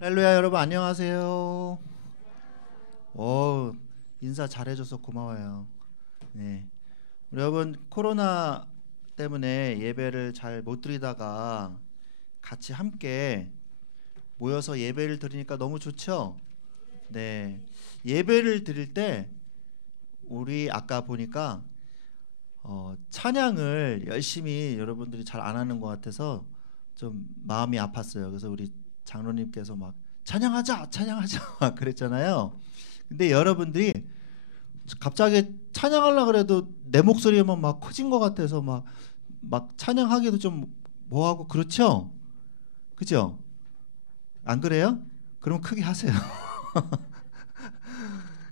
할렐루야. 여러분 안녕하세요. 인사 잘해줘서 고마워요. 네. 우리 여러분 코로나 때문에 예배를 잘 못 드리다가 같이 함께 모여서 예배를 드리니까 너무 좋죠? 네. 예배를 드릴 때 우리 아까 보니까 찬양을 열심히 여러분들이 잘 안 하는 것 같아서 좀 마음이 아팠어요. 그래서 우리 장로님께서 막 찬양하자 찬양하자 막 그랬잖아요. 근데 여러분들이 갑자기 찬양하려고 그래도 내 목소리만 막 커진 것 같아서 막 찬양하기도 좀 뭐하고 그렇죠? 그죠? 안 그래요? 그럼 크게 하세요.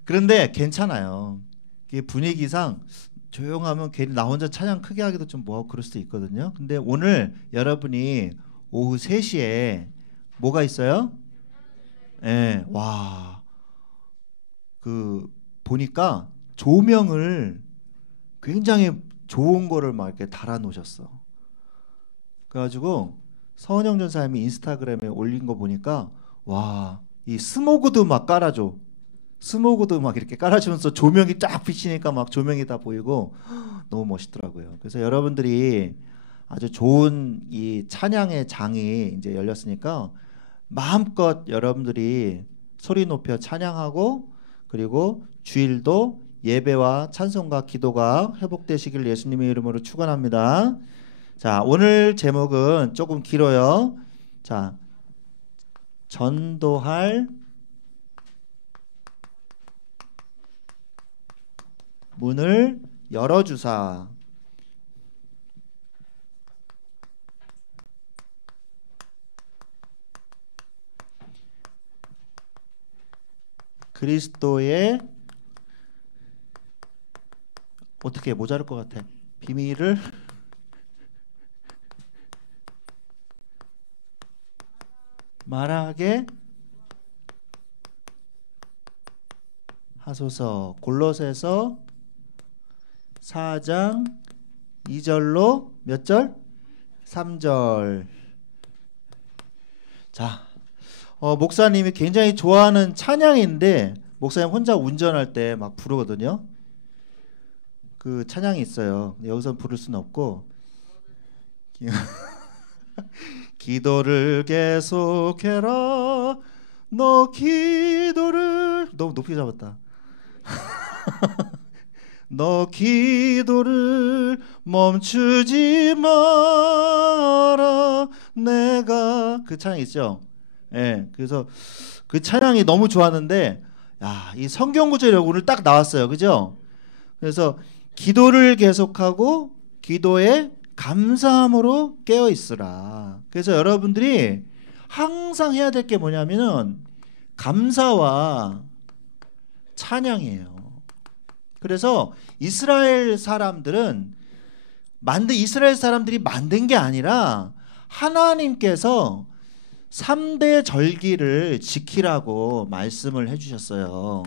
그런데 괜찮아요. 이게 분위기상 조용하면 괜히 나 혼자 찬양 크게 하기도 좀 뭐하고 그럴 수도 있거든요. 근데 오늘 여러분이 오후 3시에 뭐가 있어요? 예, 와, 그 보니까 조명을 굉장히 좋은 거를 막 이렇게 달아 놓으셨어. 그래가지고 서은영 전사님이 인스타그램에 올린 거 보니까 와, 이 스모그도 막 깔아줘. 스모그도 막 이렇게 깔아주면서 조명이 쫙 비치니까 막 조명이 다 보이고 너무 멋있더라고요. 그래서 여러분들이 아주 좋은 이 찬양의 장이 이제 열렸으니까 마음껏 여러분들이 소리 높여 찬양하고 그리고 주일도 예배와 찬송과 기도가 회복되시길 예수님의 이름으로 축원합니다. 자, 오늘 제목은 조금 길어요. 자, 전도할 문을 열어주사. 그리스도의 어떻게 모자랄 것 같아. 비밀을 말하게 하소서. 골로새서 4장 2절로 몇 절? 3절. 자, 목사님이 굉장히 좋아하는 찬양인데 목사님 혼자 운전할 때 막 부르거든요. 그 찬양이 있어요. 여기서 부를 수는 없고 기도를 계속해라. 너 기도를 너무 높이 잡았다. 너 기도를 멈추지 마라. 내가 그 찬양 있죠. 예, 그래서 그 찬양이 너무 좋았는데 야, 이 성경 구절이 오늘 딱 나왔어요. 그죠? 그래서 기도를 계속하고 기도에 감사함으로 깨어 있으라. 그래서 여러분들이 항상 해야 될 게 뭐냐면은 감사와 찬양이에요. 그래서 이스라엘 사람들이 만든 게 아니라 하나님께서 3대 절기를 지키라고 말씀을 해주셨어요.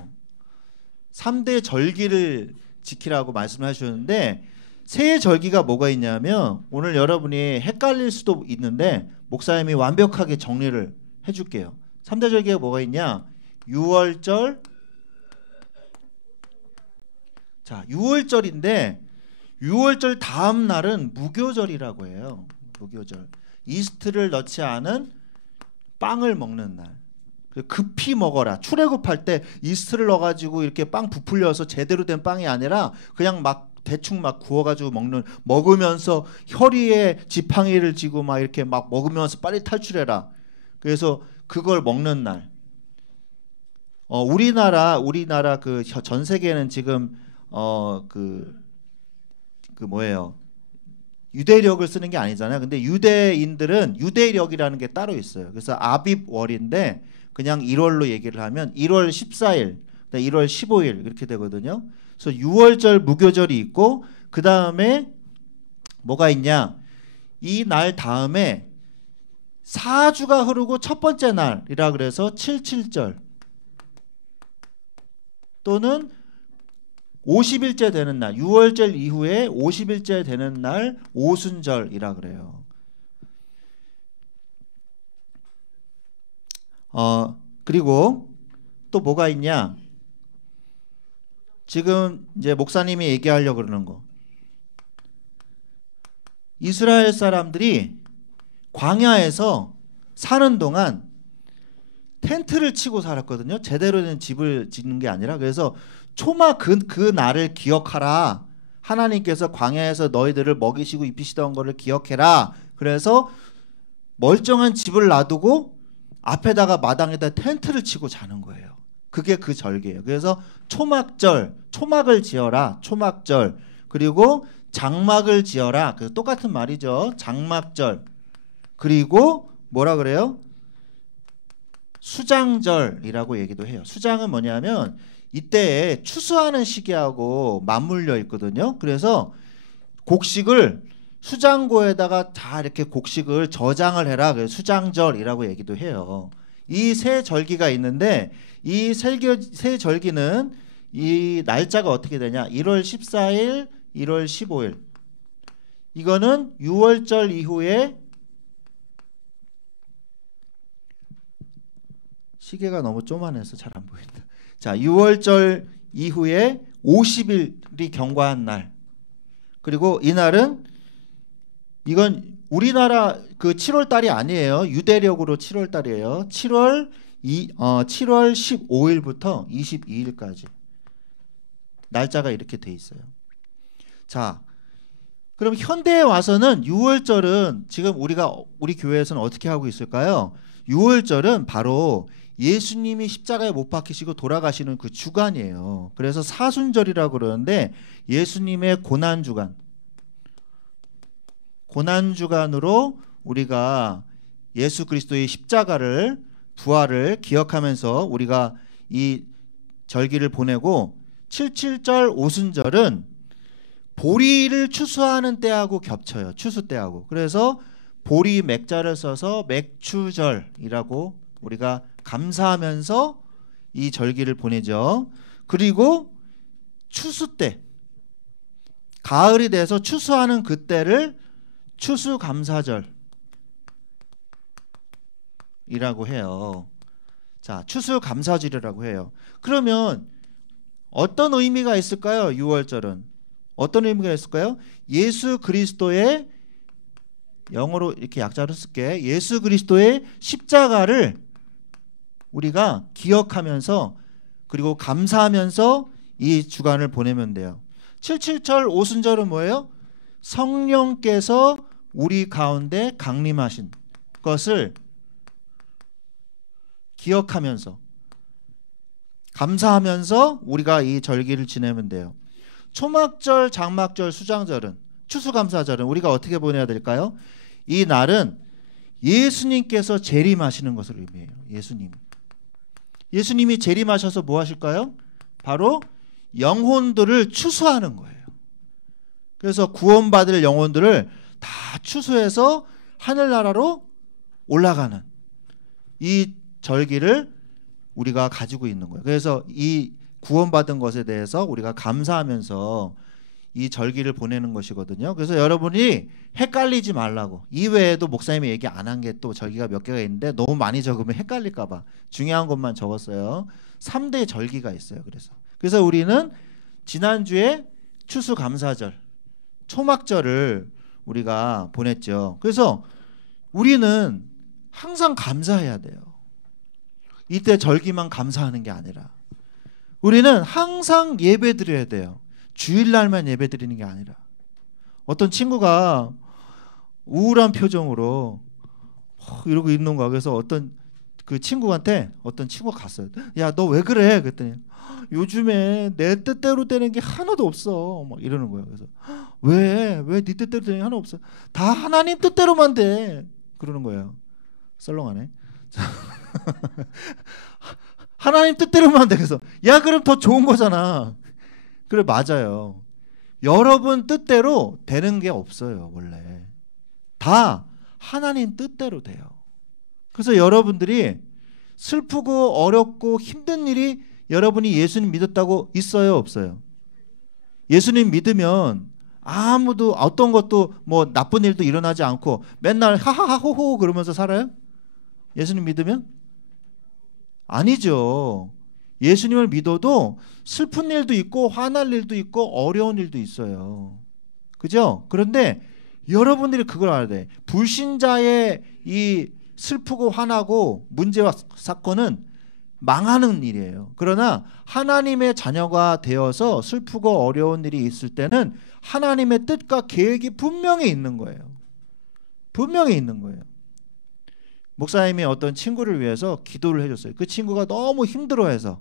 3대 절기를 지키라고 말씀을 하셨는데 세 절기가 뭐가 있냐면 오늘 여러분이 헷갈릴 수도 있는데 목사님이 완벽하게 정리를 해줄게요. 3대 절기가 뭐가 있냐? 6월절. 자, 6월절인데 6월절 다음 날은 무교절이라고 해요. 무교절. 이스트를 넣지 않은 빵을 먹는 날. 급히 먹어라. 출애굽할 때 이스트를 넣어가지고 이렇게 빵 부풀려서 제대로 된 빵이 아니라 그냥 막 대충 막 구워가지고 먹으면서 혈위에 지팡이를 쥐고 막 이렇게 막 먹으면서 빨리 탈출해라. 그래서 그걸 먹는 날. 우리나라 그 전 세계는 지금 그 뭐예요? 유대력을 쓰는 게 아니잖아요. 근데 유대인들은 유대력이라는 게 따로 있어요. 그래서 아빕월인데 그냥 1월로 얘기를 하면 1월 14일, 1월 15일 이렇게 되거든요. 그래서 6월절 무교절이 있고 그 다음에 뭐가 있냐? 이 날 다음에 4주가 흐르고 첫 번째 날이라 그래서 77절 또는 50일째 되는 날, 6월절 이후에 50일째 되는 날 오순절이라 그래요. 그리고 또 뭐가 있냐? 지금 이제 목사님이 얘기하려고 그러는 거. 이스라엘 사람들이 광야에서 사는 동안 텐트를 치고 살았거든요. 제대로 된 집을 짓는 게 아니라. 그래서 초막 그 날을 기억하라. 하나님께서 광야에서 너희들을 먹이시고 입히시던 것을 기억해라. 그래서 멀쩡한 집을 놔두고 앞에다가 마당에다 텐트를 치고 자는 거예요. 그게 그 절기예요. 그래서 초막절, 초막을 지어라. 초막절. 그리고 장막을 지어라. 그 똑같은 말이죠. 장막절. 그리고 뭐라 그래요? 수장절이라고 얘기도 해요. 수장은 뭐냐면 이때에 추수하는 시기하고 맞물려 있거든요. 그래서 곡식을 수장고에다가 다 이렇게 곡식을 저장을 해라. 그래서 수장절이라고 얘기도 해요. 이 세 절기가 있는데 이 세 절기는 이 날짜가 어떻게 되냐? 1월 14일, 1월 15일. 이거는 6월절 이후에 시계가 너무 쪼만해서 잘 안 보인다. 자, 6월절 이후에 50일이 경과한 날. 그리고 이날은 이건 우리나라 그 7월 달이 아니에요. 유대력으로 7월 달이에요. 7월 15일부터 22일까지 날짜가 이렇게 돼 있어요. 자, 그럼 현대에 와서는 6월절은 지금 우리 교회에서는 어떻게 하고 있을까요? 6월절은 바로 예수님이 십자가에 못 박히시고 돌아가시는 그 주간이에요. 그래서 사순절이라고 그러는데 예수님의 고난주간. 고난주간으로 우리가 예수 그리스도의 십자가를 부활을 기억하면서 우리가 이 절기를 보내고 77절 오순절은 보리를 추수하는 때하고 겹쳐요. 추수 때하고. 그래서 보리 맥자를 써서 맥추절이라고 우리가 감사하면서 이 절기를 보내죠. 그리고 추수 때, 가을이 돼서 추수하는 그때를 추수감사절이라고 해요. 자, 추수감사절이라고 해요. 그러면 어떤 의미가 있을까요? 6월절은 어떤 의미가 있을까요? 예수 그리스도의, 영어로 이렇게 약자로 쓸게, 예수 그리스도의 십자가를 우리가 기억하면서 그리고 감사하면서 이 주간을 보내면 돼요. 77절 오순절은 뭐예요? 성령께서 우리 가운데 강림하신 것을 기억하면서 감사하면서 우리가 이 절기를 지내면 돼요. 초막절, 장막절, 수장절은, 추수감사절은 우리가 어떻게 보내야 될까요? 이 날은 예수님께서 재림하시는 것을 의미해요. 예수님이 재림하셔서 뭐 하실까요? 바로 영혼들을 추수하는 거예요. 그래서 구원받을 영혼들을 다 추수해서 하늘나라로 올라가는 이 절기를 우리가 가지고 있는 거예요. 그래서 이 구원받은 것에 대해서 우리가 감사하면서 이 절기를 보내는 것이거든요. 그래서 여러분이 헷갈리지 말라고. 이외에도 목사님이 얘기 안 한 게 또 절기가 몇 개가 있는데 너무 많이 적으면 헷갈릴까 봐 중요한 것만 적었어요. 3대 절기가 있어요. 그래서 우리는 지난주에 추수감사절, 초막절을 우리가 보냈죠. 그래서 우리는 항상 감사해야 돼요. 이때 절기만 감사하는 게 아니라 우리는 항상 예배 드려야 돼요. 주일날만 예배 드리는 게 아니라. 어떤 친구가 우울한 표정으로 이러고 있는 거야. 그래서 어떤 그 친구한테 어떤 친구가 갔어요. 야, 너 왜 그래? 그랬더니 요즘에 내 뜻대로 되는 게 하나도 없어. 막 이러는 거예요. 그래서 왜 네 뜻대로 되는 게 하나 없어? 다 하나님 뜻대로만 돼. 그러는 거예요. 썰렁하네. 하나님 뜻대로만 돼. 그래서 야, 그럼 더 좋은 거잖아. 그래, 맞아요. 여러분 뜻대로 되는 게 없어요. 원래 다 하나님 뜻대로 돼요. 그래서 여러분들이 슬프고 어렵고 힘든 일이 여러분이 예수님 믿었다고 있어요, 없어요? 예수님 믿으면 아무도 어떤 것도 뭐 나쁜 일도 일어나지 않고 맨날 하하하 호호 그러면서 살아요? 예수님 믿으면? 아니죠. 예수님을 믿어도 슬픈 일도 있고 화날 일도 있고 어려운 일도 있어요. 그죠? 그런데 여러분들이 그걸 알아야 돼. 불신자의 이 슬프고 화나고 문제와 사건은 망하는 일이에요. 그러나 하나님의 자녀가 되어서 슬프고 어려운 일이 있을 때는 하나님의 뜻과 계획이 분명히 있는 거예요. 분명히 있는 거예요. 목사님이 어떤 친구를 위해서 기도를 해줬어요. 그 친구가 너무 힘들어해서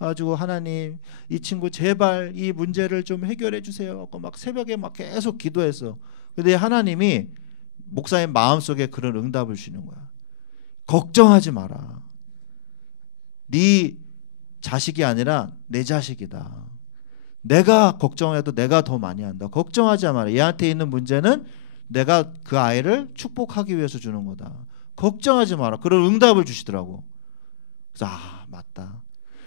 가지고 하나님 이 친구 제발 이 문제를 좀 해결해 주세요 하고 막 새벽에 막 계속 기도했어. 근데 하나님이 목사님 마음속에 그런 응답을 주는 거야. 걱정하지 마라. 네 자식이 아니라 내 자식이다. 내가 걱정해도 내가 더 많이 한다. 걱정하지 마라. 얘한테 있는 문제는 내가 그 아이를 축복하기 위해서 주는 거다. 걱정하지 마라. 그런 응답을 주시더라고. 그래서 맞다.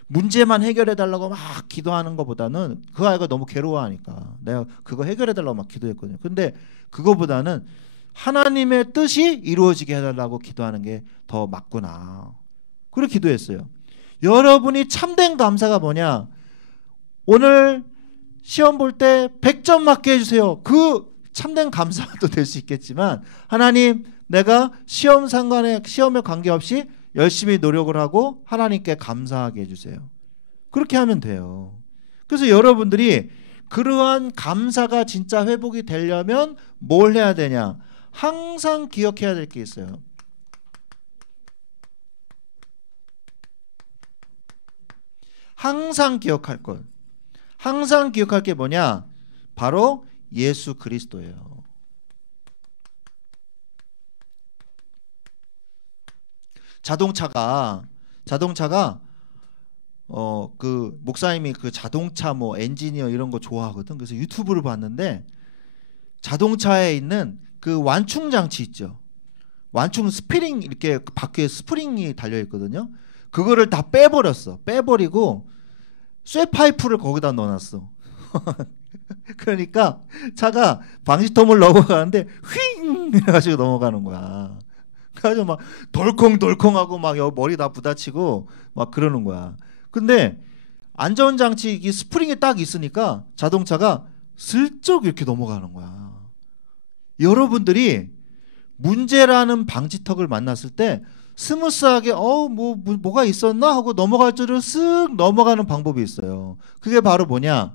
문제만 해결해 달라고 막 기도하는 것보다는 그 아이가 너무 괴로워하니까 내가 그거 해결해 달라고 막 기도했거든요. 근데 그거보다는 하나님의 뜻이 이루어지게 해달라고 기도하는 게 더 맞구나. 그렇게 기도했어요. 여러분이 참된 감사가 뭐냐? 오늘 시험 볼 때 100점 맞게 해주세요. 그 참된 감사도 될 수 있겠지만 하나님 내가 시험에 관계없이 열심히 노력을 하고 하나님께 감사하게 해주세요. 그렇게 하면 돼요. 그래서 여러분들이 그러한 감사가 진짜 회복이 되려면 뭘 해야 되냐? 항상 기억해야 될 게 있어요. 항상 기억할 것. 항상 기억할 게 뭐냐? 바로 예수 그리스도예요. 자동차가 그 목사님이 그 자동차 뭐 엔지니어 이런 거 좋아하거든. 그래서 유튜브를 봤는데 자동차에 있는 그 완충 장치 있죠. 완충 스프링 이렇게 바퀴에 스프링이 달려 있거든요. 그거를 다 빼버렸어. 빼버리고 쇠파이프를 거기다 넣어놨어. 그러니까 차가 방지턱을 넘어가는데 휙 해가지고 넘어가는 거야. 그래가지고 막 덜컹덜컹하고 막 머리 다 부딪히고 막 그러는 거야. 근데 안전장치 이 스프링이 딱 있으니까 자동차가 슬쩍 이렇게 넘어가는 거야. 여러분들이 문제라는 방지턱을 만났을 때 스무스하게 뭐가 있었나 하고 넘어갈 줄을 쓱 넘어가는 방법이 있어요. 그게 바로 뭐냐?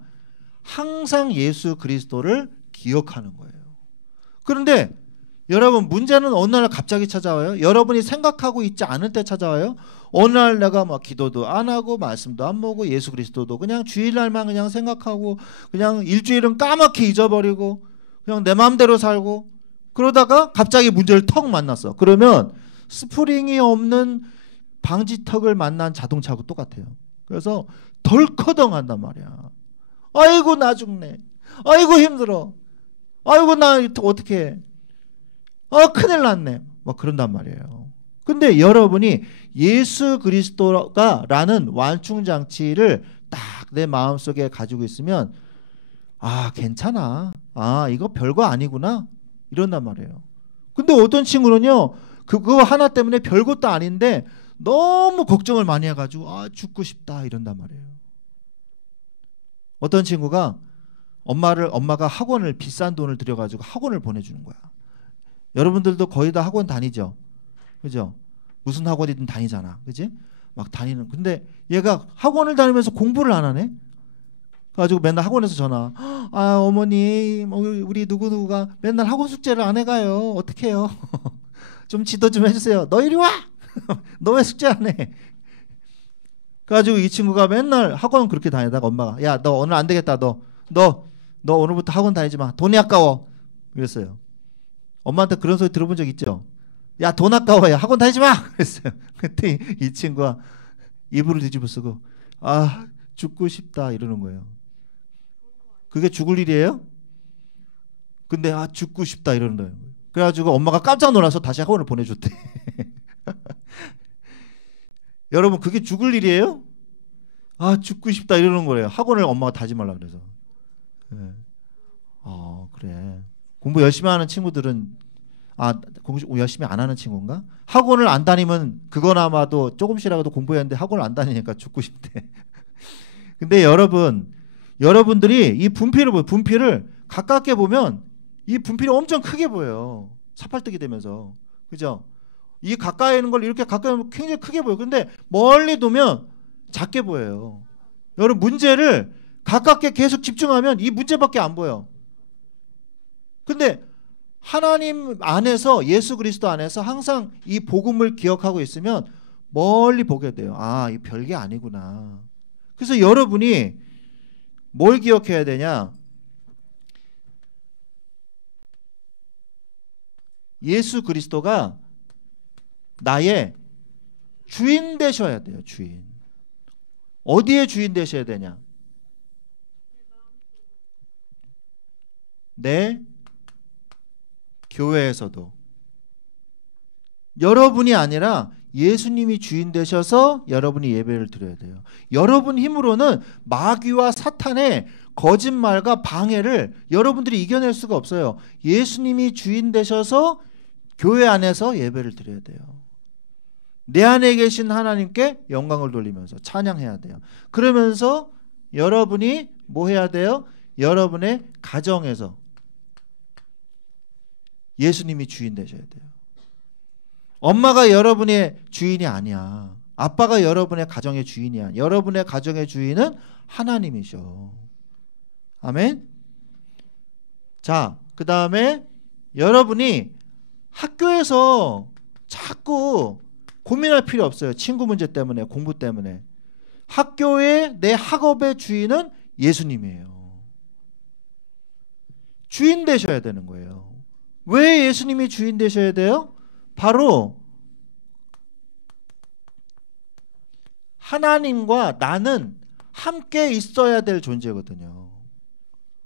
항상 예수 그리스도를 기억하는 거예요. 그런데 여러분 문제는 어느 날 갑자기 찾아와요? 여러분이 생각하고 있지 않을 때 찾아와요? 어느 날 내가 막 기도도 안 하고 말씀도 안 보고 예수 그리스도도 그냥 주일날만 그냥 생각하고 그냥 일주일은 까맣게 잊어버리고 그냥 내 마음대로 살고 그러다가 갑자기 문제를 턱 만났어. 그러면 스프링이 없는 방지턱을 만난 자동차하고 똑같아요. 그래서 덜커덩한단 말이야. 아이고 나 죽네. 아이고 힘들어. 아이고 나 어떻게 해. 큰일 났네. 막 그런단 말이에요. 근데 여러분이 예수 그리스도가 라는 완충장치를 딱 내 마음속에 가지고 있으면 괜찮아. 이거 별거 아니구나. 이런단 말이에요. 근데 어떤 친구는요. 그거 하나 때문에 별것도 아닌데 너무 걱정을 많이 해가지고 죽고 싶다 이런단 말이에요. 어떤 친구가 엄마가 학원을 비싼 돈을 들여가지고 학원을 보내주는 거야. 여러분들도 거의 다 학원 다니죠? 그죠? 무슨 학원이든 다니잖아. 그지? 막 다니는. 근데 얘가 학원을 다니면서 공부를 안 하네? 그래가지고 맨날 학원에서 전화. 어머니, 우리 누구누구가 맨날 학원 숙제를 안 해가요. 어떡해요? 좀 지도 좀 해주세요. 너 이리 와! 너 왜 숙제 안 해? 그래가지고 이 친구가 맨날 학원 그렇게 다니다가 엄마가 야, 너 오늘 안 되겠다. 너 오늘부터 학원 다니지 마. 돈이 아까워. 그랬어요. 엄마한테 그런 소리 들어본 적 있죠? 야, 돈 아까워. 야, 학원 다니지 마. 그랬어요. 그때 이 친구가 이불을 뒤집어 쓰고 죽고 싶다 이러는 거예요. 그게 죽을 일이에요? 근데 죽고 싶다 이러는 거예요. 그래가지고 엄마가 깜짝 놀라서 다시 학원을 보내줬대. 여러분 그게 죽을 일이에요? 죽고 싶다 이러는 거예요. 학원을 엄마가 다지 말라 그래서. 네. 그래. 공부 열심히 하는 친구들은 공부 열심히 안 하는 친구인가? 학원을 안 다니면 그거나마도 조금씩이라도 공부했는데 학원을 안 다니니까 죽고 싶대. 근데 여러분들이 이 분필을 가깝게 보면 이 분필이 엄청 크게 보여요. 사팔뜨기 되면서. 그죠? 이 가까이 있는 걸 이렇게 가까이 보면 굉장히 크게 보여요. 근데 멀리 두면 작게 보여요. 여러분 문제를 가깝게 계속 집중하면 이 문제밖에 안 보여. 근데 하나님 안에서 예수 그리스도 안에서 항상 이 복음을 기억하고 있으면 멀리 보게 돼요. 이 별게 아니구나. 그래서 여러분이 뭘 기억해야 되냐? 예수 그리스도가 나의 주인 되셔야 돼요. 주인. 어디에 주인 되셔야 되냐? 내 교회에서도. 여러분이 아니라 예수님이 주인 되셔서 여러분이 예배를 드려야 돼요. 여러분 힘으로는 마귀와 사탄의 거짓말과 방해를 여러분들이 이겨낼 수가 없어요. 예수님이 주인 되셔서 교회 안에서 예배를 드려야 돼요. 내 안에 계신 하나님께 영광을 돌리면서 찬양해야 돼요. 그러면서 여러분이 뭐 해야 돼요? 여러분의 가정에서 예수님이 주인 되셔야 돼요. 엄마가 여러분의 주인이 아니야. 아빠가 여러분의 가정의 주인이야. 여러분의 가정의 주인은 하나님이셔. 아멘. 자, 그 다음에 여러분이 학교에서 자꾸 고민할 필요 없어요. 친구 문제 때문에, 공부 때문에. 학교의 내 학업의 주인은 예수님이에요. 주인 되셔야 되는 거예요. 왜 예수님이 주인 되셔야 돼요? 바로 하나님과 나는 함께 있어야 될 존재거든요.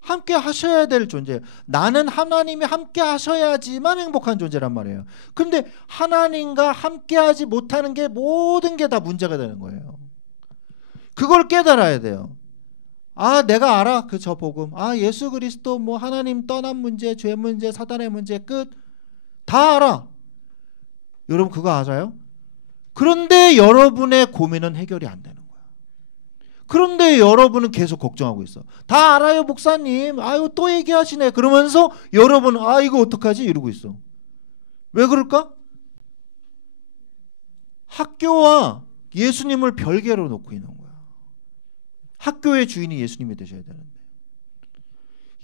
함께 하셔야 될 존재예요. 나는 하나님이 함께 하셔야지만 행복한 존재란 말이에요. 근데 하나님과 함께 하지 못하는 게 모든 게 다 문제가 되는 거예요. 그걸 깨달아야 돼요. 내가 알아. 저 복음. 예수 그리스도 뭐 하나님 떠난 문제, 죄 문제, 사단의 문제 끝. 다 알아. 여러분 그거 알아요? 그런데 여러분의 고민은 해결이 안 되는 거야. 그런데 여러분은 계속 걱정하고 있어. 다 알아요 목사님. 아유 또 얘기하시네. 그러면서 여러분은 이거 어떡하지? 이러고 있어. 왜 그럴까? 학교와 예수님을 별개로 놓고 있는 거야. 학교의 주인이 예수님이 되셔야 되는데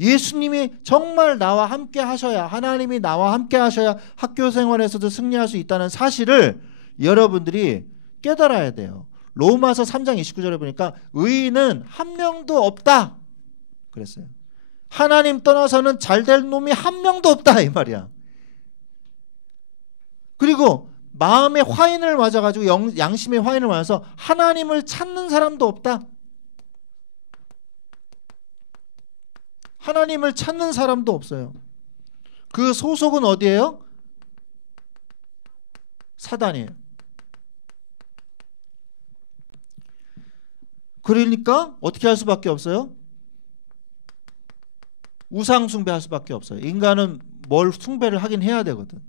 예수님이 정말 나와 함께 하셔야, 하나님이 나와 함께 하셔야 학교 생활에서도 승리할 수 있다는 사실을 여러분들이 깨달아야 돼요. 로마서 3장 29절에 보니까 의인은 한 명도 없다 그랬어요. 하나님 떠나서는 잘될 놈이 한 명도 없다 이 말이야. 그리고 마음의 화인을 맞아가지고 양심의 화인을 맞아서 하나님을 찾는 사람도 없다. 하나님을 찾는 사람도 없어요. 그 소속은 어디예요? 사단이에요. 그러니까 어떻게 할 수밖에 없어요? 우상 숭배할 수밖에 없어요. 인간은 뭘 숭배를 하긴 해야 되거든.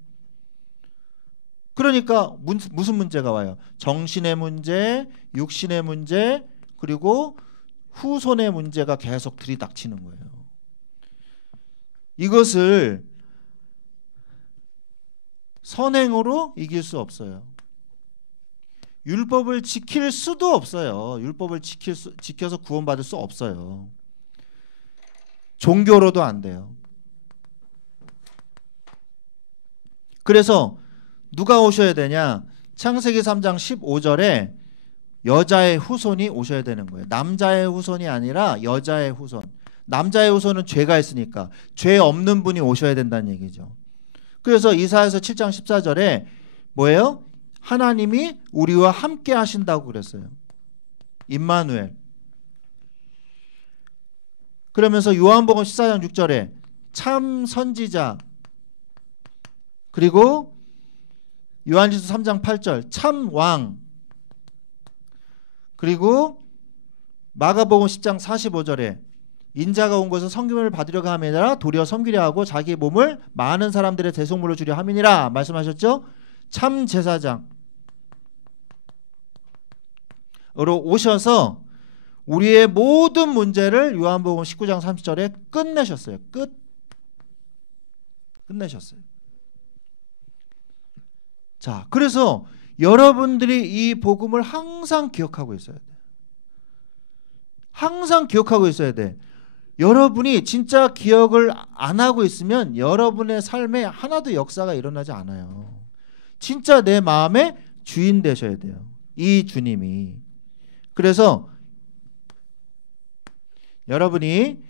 그러니까 무슨 문제가 와요? 정신의 문제, 육신의 문제, 그리고 후손의 문제가 계속 들이닥치는 거예요. 이것을 선행으로 이길 수 없어요. 율법을 지킬 수도 없어요. 율법을 지켜서 구원받을 수 없어요. 종교로도 안 돼요. 그래서 누가 오셔야 되냐? 창세기 3장 15절에 여자의 후손이 오셔야 되는 거예요. 남자의 후손이 아니라 여자의 후손. 남자의 후손은 죄가 있으니까 죄 없는 분이 오셔야 된다는 얘기죠. 그래서 이사야서 7장 14절에 뭐예요? 하나님이 우리와 함께 하신다고 그랬어요. 임마누엘. 그러면서 요한복음 14장 6절에 참 선지자, 그리고 요한일서 3장 8절 참 왕, 그리고 마가복음 10장 45절에 인자가 온 것은 섬김을 받으려고 함이 아니라 도리어 섬기려 하고 자기의 몸을 많은 사람들의 대속물로 주려 함이니라 말씀하셨죠. 참 제사장으로 오셔서 우리의 모든 문제를 요한복음 19장 30절에 끝내셨어요. 끝내셨어요. 자, 그래서 여러분들이 이 복음을 항상 기억하고 있어야 돼. 항상 기억하고 있어야 돼. 여러분이 진짜 기억을 안 하고 있으면 여러분의 삶에 하나도 역사가 일어나지 않아요. 진짜 내 마음의 주인 되셔야 돼요. 이 주님이. 그래서 여러분이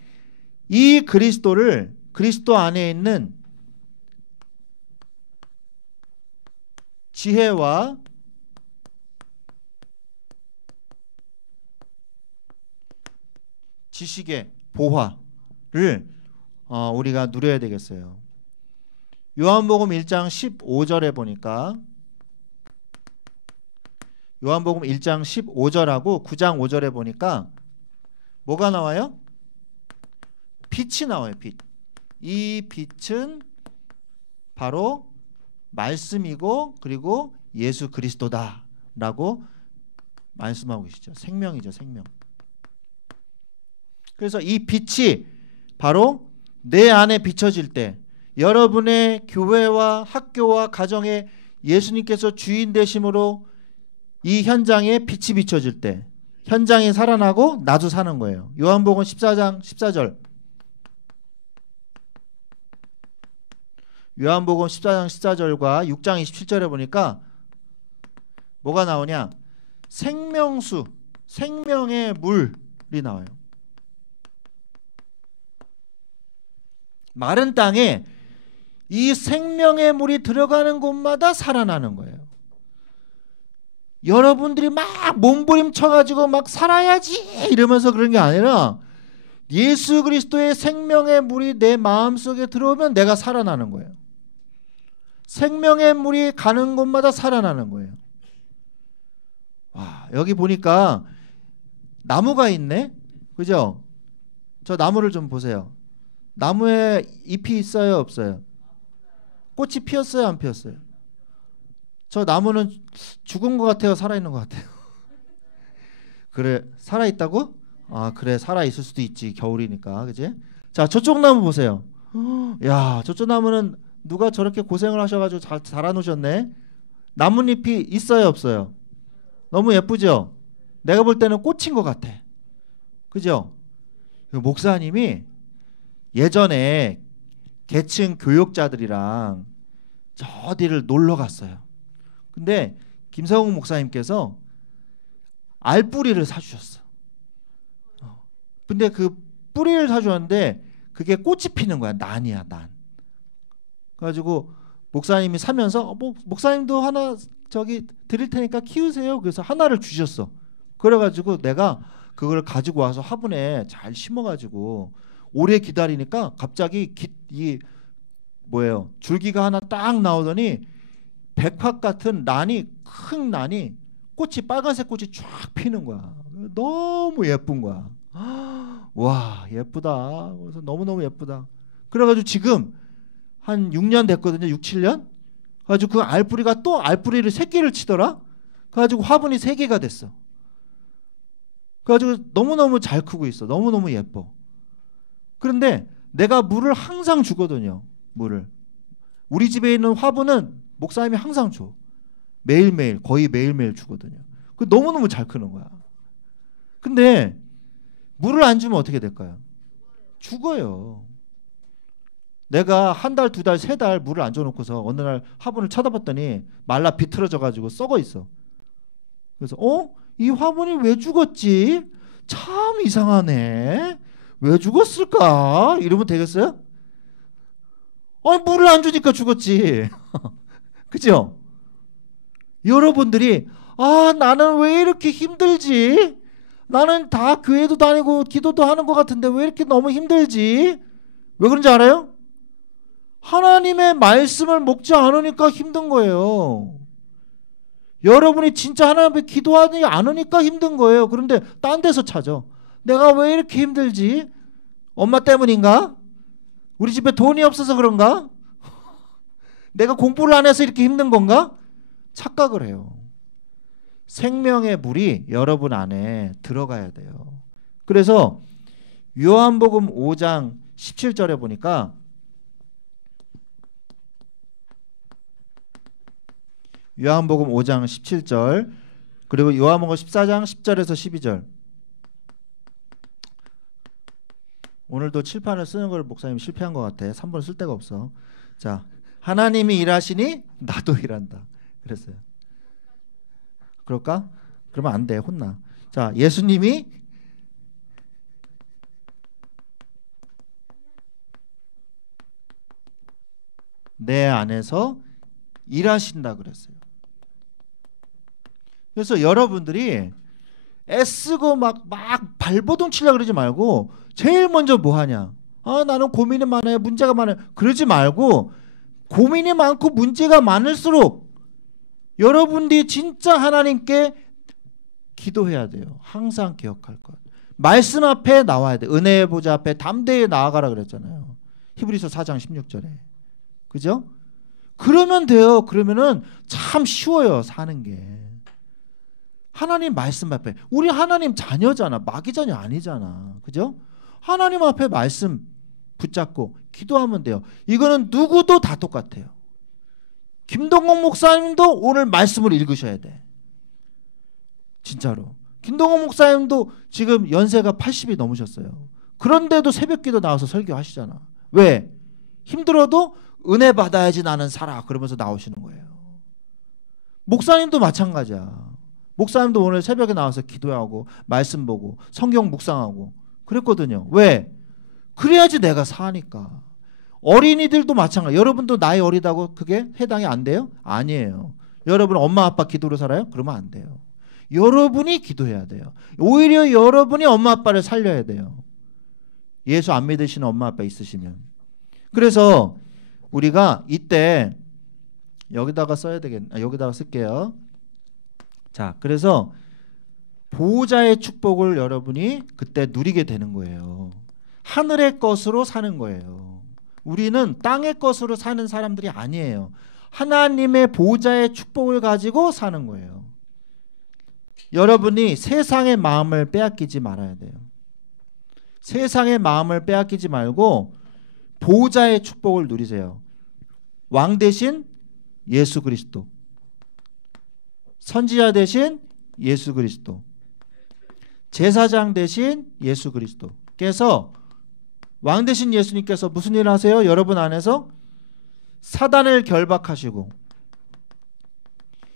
이 그리스도를 그리스도 안에 있는 지혜와 지식의 보화를 우리가 누려야 되겠어요. 요한복음 1장 15절에 보니까 요한복음 1장 15절하고 9장 5절에 보니까 뭐가 나와요? 빛이 나와요. 빛. 이 빛은 바로 말씀이고 그리고 예수 그리스도다라고 말씀하고 계시죠. 생명이죠. 생명. 그래서 이 빛이 바로 내 안에 비춰질 때 여러분의 교회와 학교와 가정에 예수님께서 주인 되심으로 이 현장에 빛이 비춰질 때 현장이 살아나고 나도 사는 거예요. 요한복음 14장 14절. 요한복음 14장 14절과 6장 27절에 보니까 뭐가 나오냐? 생명수, 생명의 물이 나와요. 마른 땅에 이 생명의 물이 들어가는 곳마다 살아나는 거예요. 여러분들이 막 몸부림쳐가지고 막 살아야지 이러면서 그런 게 아니라 예수 그리스도의 생명의 물이 내 마음속에 들어오면 내가 살아나는 거예요. 생명의 물이 가는 곳마다 살아나는 거예요. 와, 여기 보니까 나무가 있네. 그죠? 저 나무를 좀 보세요. 나무에 잎이 있어요, 없어요? 꽃이 피었어요, 안 피었어요? 저 나무는 죽은 것 같아요, 살아있는 것 같아요? 그래, 살아있다고? 아, 그래, 살아있을 수도 있지, 겨울이니까. 그지? 자, 저쪽 나무 보세요. 야, 저쪽 나무는 누가 저렇게 고생을 하셔가지고 잘 자라놓으셨네. 나뭇잎이 있어요, 없어요? 너무 예쁘죠? 내가 볼 때는 꽃인 것 같아. 그죠? 목사님이 예전에 계층 교육자들이랑 저 어디를 놀러 갔어요. 근데 김성욱 목사님께서 알뿌리를 사주셨어. 근데 그 뿌리를 사주었는데 그게 꽃이 피는 거야. 난이야, 난. 그래가지고 목사님이 사면서 목사님도 하나 저기 드릴 테니까 키우세요. 그래서 하나를 주셨어. 그래가지고 내가 그걸 가지고 와서 화분에 잘 심어가지고 오래 기다리니까 갑자기 줄기가 하나 딱 나오더니 백합 같은 난이 큰 난이 꽃이 빨간색 꽃이 쫙 피는 거야. 너무 예쁜 거야. 와, 예쁘다. 그래서 너무너무 예쁘다. 그래가지고 지금 한 6년 됐거든요. 6, 7년. 그래가지고 그 알뿌리가 또 알뿌리를 새끼를 치더라. 그래가지고 화분이 3개가 됐어. 그래가지고 너무너무 잘 크고 있어. 너무너무 예뻐. 그런데 내가 물을 항상 주거든요. 물을. 우리 집에 있는 화분은 목사님이 항상 줘. 매일매일, 거의 매일매일 주거든요. 그 너무너무 잘 크는 거야. 근데 물을 안 주면 어떻게 될까요? 죽어요. 내가 한 달, 2달, 3달 물을 안 줘놓고서 어느 날 화분을 쳐다봤더니 말라 비틀어져가지고 썩어 있어. 그래서 이 화분이 왜 죽었지? 참 이상하네. 왜 죽었을까? 이러면 되겠어요? 물을 안 주니까 죽었지. 그죠? 여러분들이 나는 왜 이렇게 힘들지? 나는 다 교회도 다니고 기도도 하는 것 같은데 왜 이렇게 너무 힘들지? 왜 그런지 알아요? 하나님의 말씀을 먹지 않으니까 힘든 거예요. 여러분이 진짜 하나님 앞에 기도하지 않으니까 힘든 거예요. 그런데 딴 데서 찾아. 내가 왜 이렇게 힘들지? 엄마 때문인가? 우리 집에 돈이 없어서 그런가? 내가 공부를 안 해서 이렇게 힘든 건가? 착각을 해요. 생명의 물이 여러분 안에 들어가야 돼요. 그래서 요한복음 5장 17절에 보니까 요한복음 5장 17절 그리고 요한복음 14장 10절에서 12절 오늘도 칠판을 쓰는 걸 목사님 실패한 것 같아. 3번 쓸 데가 없어. 자, 하나님이 일하시니 나도 일한다. 그랬어요. 그럴까? 그러면 안 돼. 혼나. 자, 예수님이 내 안에서 일하신다 그랬어요. 그래서 여러분들이 애쓰고 막 발버둥 치려고 그러지 말고 제일 먼저 뭐 하냐? 나는 고민이 많아요. 문제가 많아요. 그러지 말고 고민이 많고 문제가 많을수록 여러분들이 진짜 하나님께 기도해야 돼요. 항상 기억할 것. 말씀 앞에 나와야 돼. 은혜의 보좌 앞에 담대히 나아가라 그랬잖아요. 히브리서 4장 16절에. 그죠? 그러면 돼요. 그러면은 참 쉬워요. 사는 게. 하나님 말씀 앞에. 우리 하나님 자녀잖아. 마귀 자녀 아니잖아. 그죠? 하나님 앞에 말씀 붙잡고 기도하면 돼요. 이거는 누구도 다 똑같아요. 김동건 목사님도 오늘 말씀을 읽으셔야 돼. 진짜로. 김동건 목사님도 지금 연세가 80이 넘으셨어요. 그런데도 새벽기도 나와서 설교하시잖아. 왜? 힘들어도 은혜 받아야지 나는 살아. 그러면서 나오시는 거예요. 목사님도 마찬가지야. 목사님도 오늘 새벽에 나와서 기도하고 말씀 보고 성경 묵상하고 그랬거든요. 왜? 그래야지 내가 사니까. 어린이들도 마찬가지. 여러분도 나이 어리다고 그게 해당이 안 돼요? 아니에요. 여러분 엄마 아빠 기도로 살아요? 그러면 안 돼요. 여러분이 기도해야 돼요. 오히려 여러분이 엄마 아빠를 살려야 돼요. 예수 안 믿으시는 엄마 아빠 있으시면. 그래서 우리가 이때 여기다가 써야 되겠네. 여기다가 쓸게요. 자, 그래서 보호자의 축복을 여러분이 그때 누리게 되는 거예요. 하늘의 것으로 사는 거예요. 우리는 땅의 것으로 사는 사람들이 아니에요. 하나님의 보호자의 축복을 가지고 사는 거예요. 여러분이 세상의 마음을 빼앗기지 말아야 돼요. 세상의 마음을 빼앗기지 말고 보호자의 축복을 누리세요. 왕 대신 예수 그리스도, 선지자 대신 예수 그리스도, 제사장 대신 예수 그리스도께서 왕 대신 예수님께서 무슨 일을 하세요? 여러분 안에서 사단을 결박하시고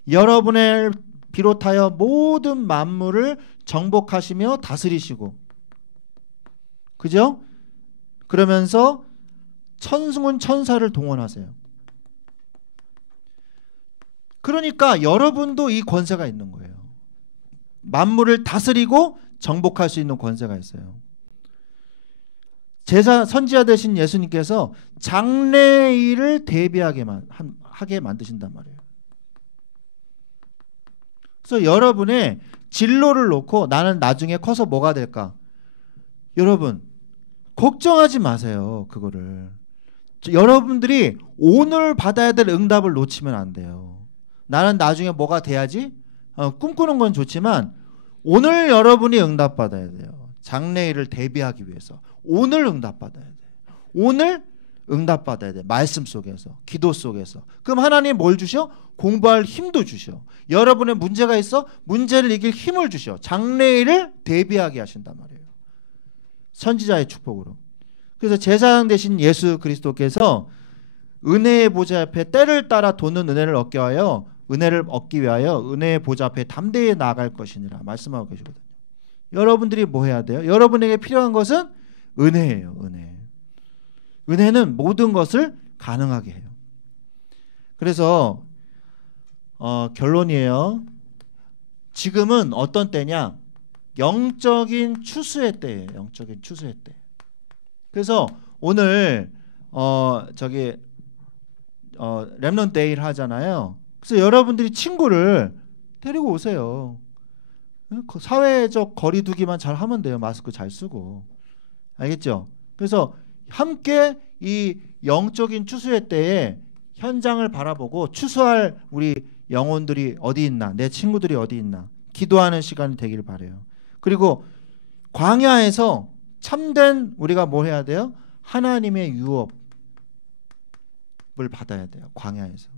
여러분을 비롯하여 모든 만물을 정복하시며 다스리시고, 그죠? 그러면서 천승은 천사를 동원하세요. 그러니까 여러분도 이 권세가 있는 거예요. 만물을 다스리고 정복할 수 있는 권세가 있어요. 선지자 되신 예수님께서 장래일을 대비하게 하게 만드신단 말이에요. 그래서 여러분의 진로를 놓고 나는 나중에 커서 뭐가 될까? 여러분 걱정하지 마세요. 그거를. 여러분들이 오늘 받아야 될 응답을 놓치면 안 돼요. 나는 나중에 뭐가 돼야지? 꿈꾸는 건 좋지만 오늘 여러분이 응답받아야 돼요. 장래일을 대비하기 위해서 오늘 응답받아야 돼요. 오늘 응답받아야 돼. 말씀 속에서, 기도 속에서. 그럼 하나님 뭘 주셔? 공부할 힘도 주셔. 여러분의 문제가 있어? 문제를 이길 힘을 주셔. 장래일을 대비하게 하신단 말이에요. 선지자의 축복으로. 그래서 제사장 되신 예수 그리스도께서 은혜의 보좌 앞에 때를 따라 도는 은혜를 얻기 위하여 은혜의 보좌 앞에 담대히 나아갈 것이니라 말씀하고 계시거든요. 여러분들이 뭐 해야 돼요? 여러분에게 필요한 것은 은혜예요. 은혜. 은혜는 모든 것을 가능하게 해요. 그래서 결론이에요. 지금은 어떤 때냐? 영적인 추수의 때예요. 영적인 추수의 때. 그래서 오늘 렘넌트 데이를 하잖아요. 그래서 여러분들이 친구를 데리고 오세요. 사회적 거리두기만 잘 하면 돼요. 마스크 잘 쓰고. 알겠죠? 그래서 함께 이 영적인 추수의 때에 현장을 바라보고 추수할 우리 영혼들이 어디 있나, 내 친구들이 어디 있나 기도하는 시간이 되길 바라요. 그리고 광야에서 참된 우리가 뭘 해야 돼요? 하나님의 유업을 받아야 돼요. 광야에서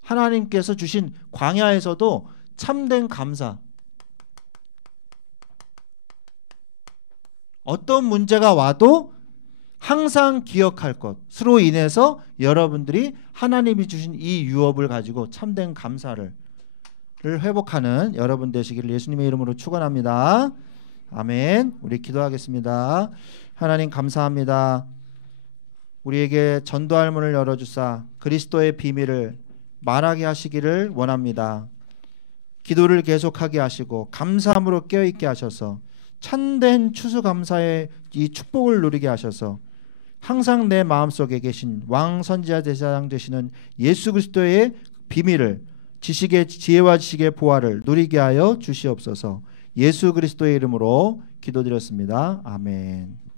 하나님께서 주신 광야에서도 참된 감사, 어떤 문제가 와도 항상 기억할 것으로 인해서 여러분들이 하나님이 주신 이 유업을 가지고 참된 감사를 회복하는 여러분 되시기를 예수님의 이름으로 축원합니다. 아멘. 우리 기도하겠습니다. 하나님 감사합니다. 우리에게 전도할 문을 열어주사 그리스도의 비밀을 말하게 하시기를 원합니다. 기도를 계속하게 하시고 감사함으로 깨어있게 하셔서 참된 추수감사의 이 축복을 누리게 하셔서 항상 내 마음속에 계신 왕 선지자 제사장 되시는 예수 그리스도의 비밀을 지식의 지혜와 지식의 보화를 누리게 하여 주시옵소서. 예수 그리스도의 이름으로 기도드렸습니다. 아멘.